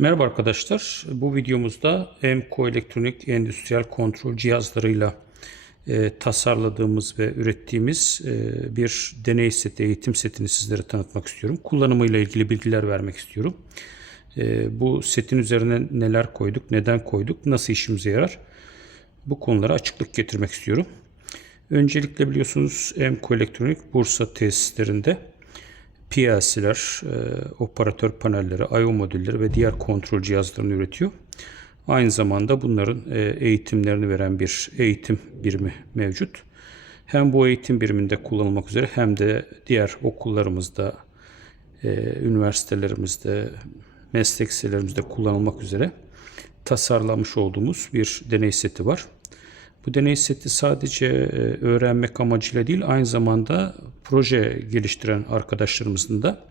Merhaba arkadaşlar. Bu videomuzda Emco elektronik endüstriyel kontrol cihazlarıyla tasarladığımız ve ürettiğimiz bir deney seti, eğitim setini sizlere tanıtmak istiyorum. Kullanımıyla ilgili bilgiler vermek istiyorum. Bu setin üzerine neler koyduk, neden koyduk, nasıl işimize yarar? Bu konulara açıklık getirmek istiyorum. Öncelikle biliyorsunuz Emco elektronik Bursa tesislerinde PLC'ler, operatör panelleri, I/O modülleri ve diğer kontrol cihazlarını üretiyor. Aynı zamanda bunların eğitimlerini veren bir eğitim birimi mevcut. Hem bu eğitim biriminde kullanılmak üzere hem de diğer okullarımızda, üniversitelerimizde, meslek liselerimizde kullanılmak üzere tasarlamış olduğumuz bir deney seti var. Bu deney seti sadece öğrenmek amacıyla değil, aynı zamanda proje geliştiren arkadaşlarımızın da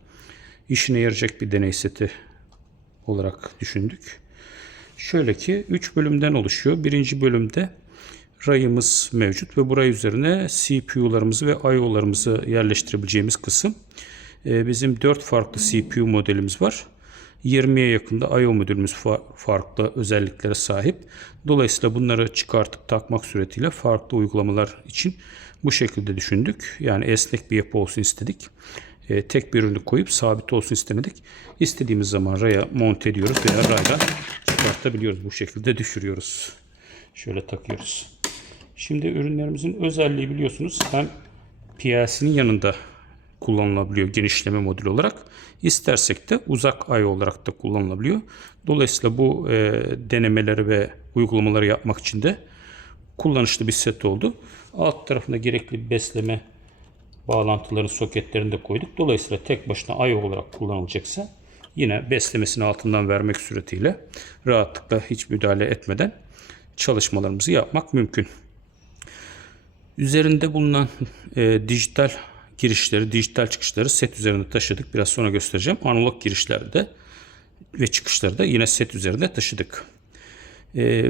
işine yarayacak bir deney seti olarak düşündük. Şöyle ki 3 bölümden oluşuyor. Birinci bölümde rayımız mevcut ve bu ray üzerine CPU'larımızı ve I/O'larımızı yerleştirebileceğimiz kısım. Bizim 4 farklı CPU modelimiz var. 20'ye yakında I/O modülümüz farklı özelliklere sahip. Dolayısıyla bunları çıkartıp takmak suretiyle farklı uygulamalar için bu şekilde düşündük. Yani esnek bir yapı olsun istedik. Tek bir ürünü koyup sabit olsun istemedik. İstediğimiz zaman raya monte ediyoruz veya rayla çıkartabiliyoruz. Bu şekilde düşürüyoruz. Şöyle takıyoruz. Şimdi ürünlerimizin özelliği biliyorsunuz hem PLC'nin yanında kullanılabiliyor genişleme modülü olarak. İstersek de uzak I/O olarak da kullanılabiliyor. Dolayısıyla bu denemeleri ve uygulamaları yapmak için de kullanışlı bir set oldu. Alt tarafında gerekli besleme bağlantıların soketlerini de koyduk. Dolayısıyla tek başına I/O olarak kullanılacaksa yine beslemesini altından vermek suretiyle rahatlıkla hiç müdahale etmeden çalışmalarımızı yapmak mümkün. Üzerinde bulunan dijital girişleri, dijital çıkışları set üzerinde taşıdık. Biraz sonra göstereceğim. Analog girişleri de ve çıkışları da yine set üzerinde taşıdık.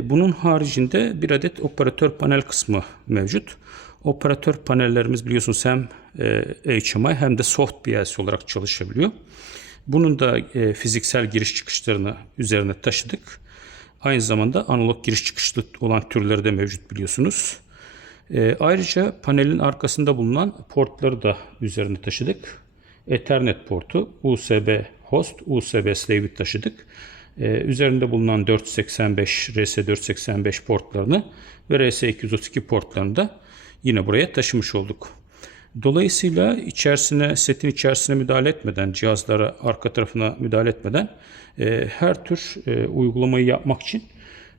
Bunun haricinde bir adet operatör panel kısmı mevcut. Operatör panellerimiz biliyorsunuz hem HMI hem de soft PLC olarak çalışabiliyor. Bunun da fiziksel giriş çıkışlarını üzerine taşıdık. Aynı zamanda analog giriş çıkışlı olan türleri de mevcut biliyorsunuz. Ayrıca panelin arkasında bulunan portları da üzerine taşıdık. Ethernet portu, USB host, USB slave'i taşıdık. Üzerinde bulunan 485, RS485 portlarını ve RS232 portlarını da yine buraya taşımış olduk. Dolayısıyla setin içerisine müdahale etmeden, cihazlara arka tarafına müdahale etmeden her tür uygulamayı yapmak için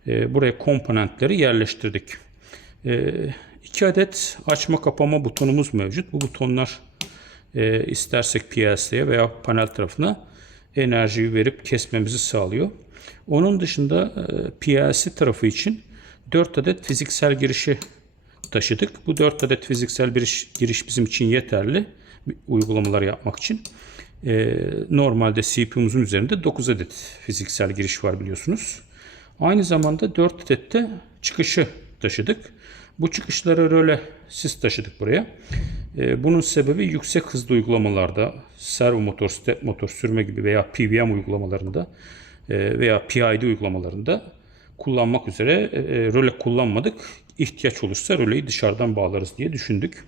buraya komponentleri yerleştirdik. 2 adet açma kapama butonumuz mevcut. Bu butonlar istersek PLC'ye veya panel tarafına enerjiyi verip kesmemizi sağlıyor. Onun dışında PLC tarafı için 4 adet fiziksel girişi taşıdık. Bu 4 adet fiziksel giriş bizim için yeterli uygulamalar yapmak için. Normalde CPU'muzun üzerinde 9 adet fiziksel giriş var biliyorsunuz. Aynı zamanda 4 adet de çıkışı taşıdık. Bu çıkışları röle siz taşıdık buraya. Bunun sebebi yüksek hızlı uygulamalarda servo motor, step motor sürme gibi veya PWM uygulamalarında veya PID uygulamalarında kullanmak üzere röle kullanmadık. İhtiyaç olursa röleyi dışarıdan bağlarız diye düşündük.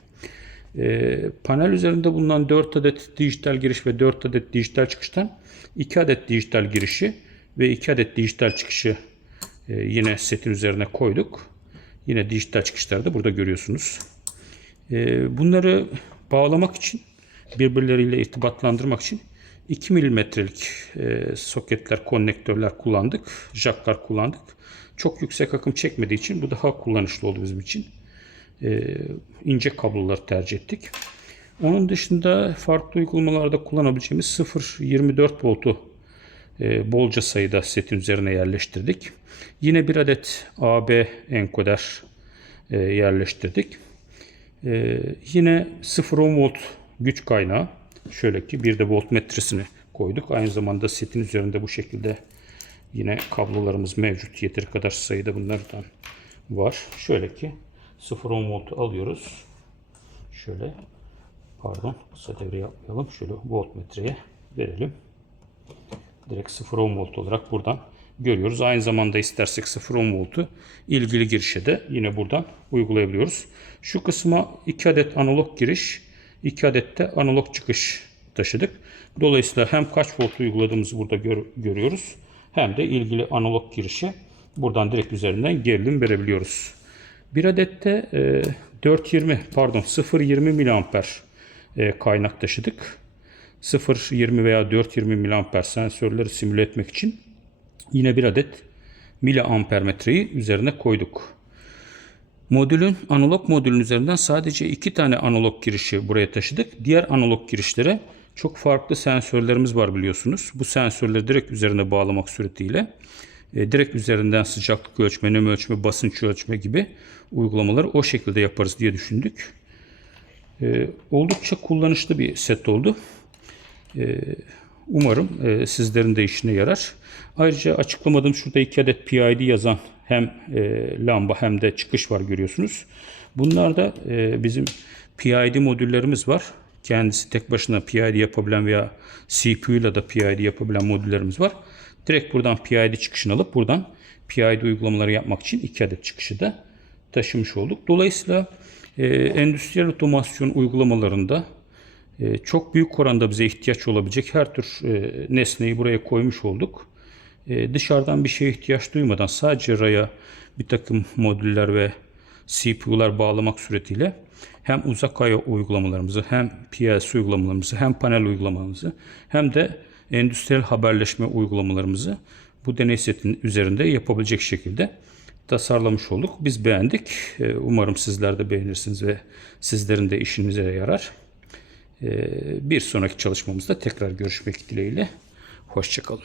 Panel üzerinde bulunan 4 adet dijital giriş ve 4 adet dijital çıkıştan 2 adet dijital girişi ve 2 adet dijital çıkışı yine setin üzerine koyduk. Yine dijital çıkışları da burada görüyorsunuz. Bunları bağlamak için, birbirleriyle irtibatlandırmak için 2 milimetrelik soketler, konnektörler kullandık. Jacklar kullandık. Çok yüksek akım çekmediği için bu daha kullanışlı oldu bizim için. İnce kabloları tercih ettik. Onun dışında farklı uygulamalarda kullanabileceğimiz 0-24 voltu bolca sayıda setin üzerine yerleştirdik. Yine bir adet AB enkoder yerleştirdik. Yine 0-10 volt güç kaynağı. Şöyle ki bir de voltmetresini koyduk. Aynı zamanda setin üzerinde bu şekilde yine kablolarımız mevcut. Yeteri kadar sayıda bunlardan var. Şöyle ki 0-10 voltu alıyoruz. Şöyle kısa devre yapmayalım. Şöyle voltmetreye verelim. Direkt 0.10 volt olarak buradan görüyoruz. Aynı zamanda istersek 0.10 voltu ilgili girişe de yine buradan uygulayabiliyoruz. Şu kısma 2 adet analog giriş, 2 adet de analog çıkış taşıdık. Dolayısıyla hem kaç volt uyguladığımızı burada görüyoruz. Hem de ilgili analog girişe buradan direkt üzerinden gerilim verebiliyoruz. Bir adet de 0.20 miliamper kaynak taşıdık. 0.20 veya 4.20 miliamper sensörleri simüle etmek için yine bir adet miliampermetreyi üzerine koyduk. Analog modülün üzerinden sadece 2 tane analog girişi buraya taşıdık. Diğer analog girişlere çok farklı sensörlerimiz var biliyorsunuz. Bu sensörleri direkt üzerine bağlamak suretiyle direkt üzerinden sıcaklık ölçme, nem ölçme, basınç ölçme gibi uygulamaları o şekilde yaparız diye düşündük. Oldukça kullanışlı bir set oldu. Umarım sizlerin de işine yarar. Ayrıca açıklamadığım şurada 2 adet PID yazan hem lamba hem de çıkış var görüyorsunuz. Bunlarda bizim PID modüllerimiz var. Kendisi tek başına PID yapabilen veya CPU ile de PID yapabilen modüllerimiz var. Direkt buradan PID çıkışını alıp buradan PID uygulamaları yapmak için 2 adet çıkışı da taşımış olduk. Dolayısıyla endüstriyel otomasyon uygulamalarında çok büyük oranda bize ihtiyaç olabilecek her tür nesneyi buraya koymuş olduk. Dışarıdan bir şeye ihtiyaç duymadan sadece raya bir takım modüller ve CPU'lar bağlamak suretiyle hem uzak I/O uygulamalarımızı, hem PLC uygulamalarımızı, hem panel uygulamalarımızı, hem de endüstriyel haberleşme uygulamalarımızı bu deney setinin üzerinde yapabilecek şekilde tasarlamış olduk. Biz beğendik. Umarım sizler de beğenirsiniz ve sizlerin de işinize yarar. Bir sonraki çalışmamızda tekrar görüşmek dileğiyle. Hoşça kalın.